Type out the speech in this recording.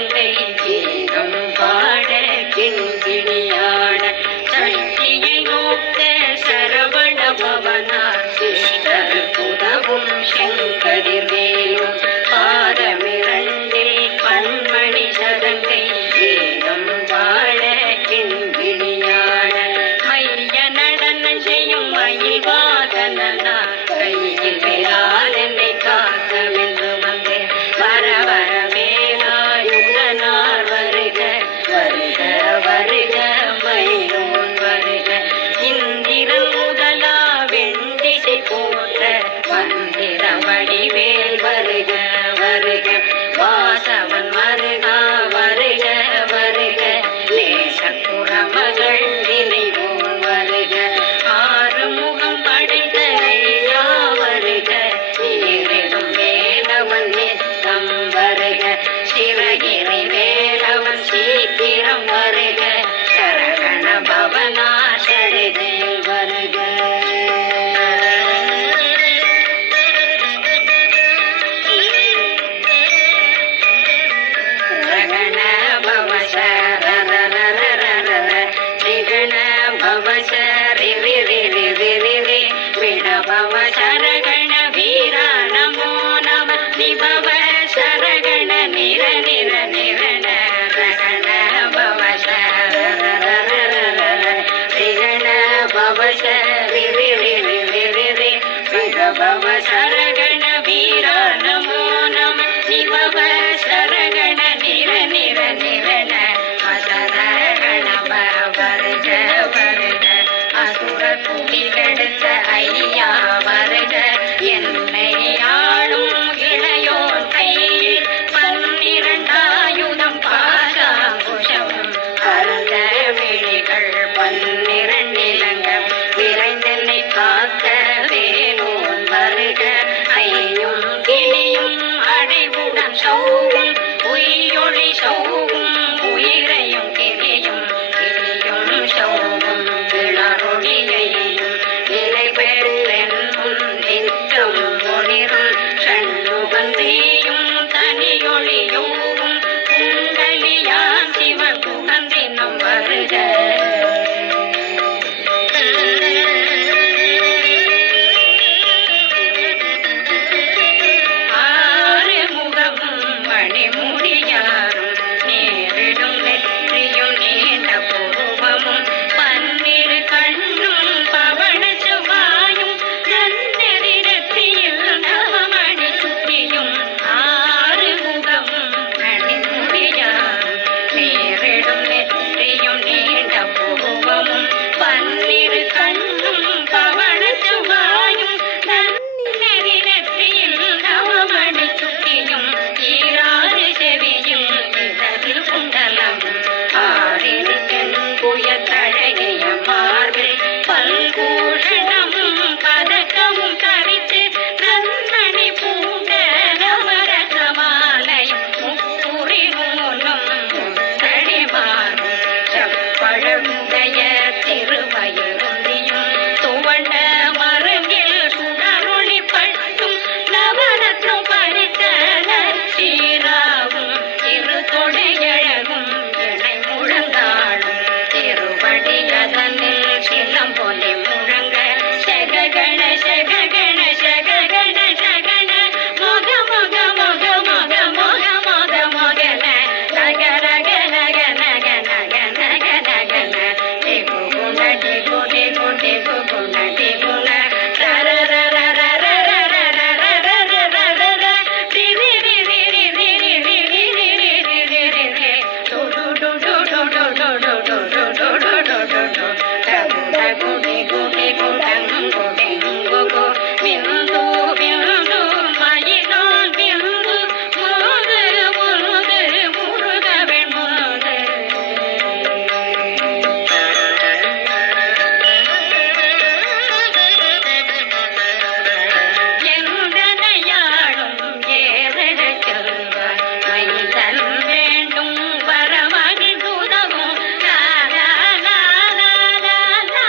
சதங்கை கீதம் பாட கிண்கிணியாட சக்தியை நோக்க சரவண பவனார் சிஷ்டர் புதவும் செங்கதிர்வேலும் பாதமிரண்டில் பன்மணி சதங்கை கீதம் பாட கிண்கிணியாட மைய நடனம் செய்யும் மயில் வாகனார் கையில் வேளாளனை காக்கவென்று வந்து வர வர வேலாயுதனார் வருக வருக வருக மயிலோன் வருக இந்திரன் முதலா வெண்டிசை போற்ற மந்திர வடிவேல் வருக வருக வாசவன் வருகா வருக வருக நேசக்குறமகள் நினைவோன் வருக ஆறுமுகம் படைத்த ஐயா வருக ஈரிடும் வேலவன் நித்தம் வருக சிறகிரி வேலவன் சீக்கிரம் வருக சரகண பவனா சரிதையில் வருக ரகண பவச ரிகண பவச ரிரி விணபவ சரகண வீரா நமோ நம நிபவ சரகண நிர நிர நிரண ரகண பவச ரிகண பவச ரிரி விணபவ சரகண வீரா நமோ நம நிபவ சரகண நிர நிர நிரண வருக வருக அசுர குடி கெடுத்த ஐயா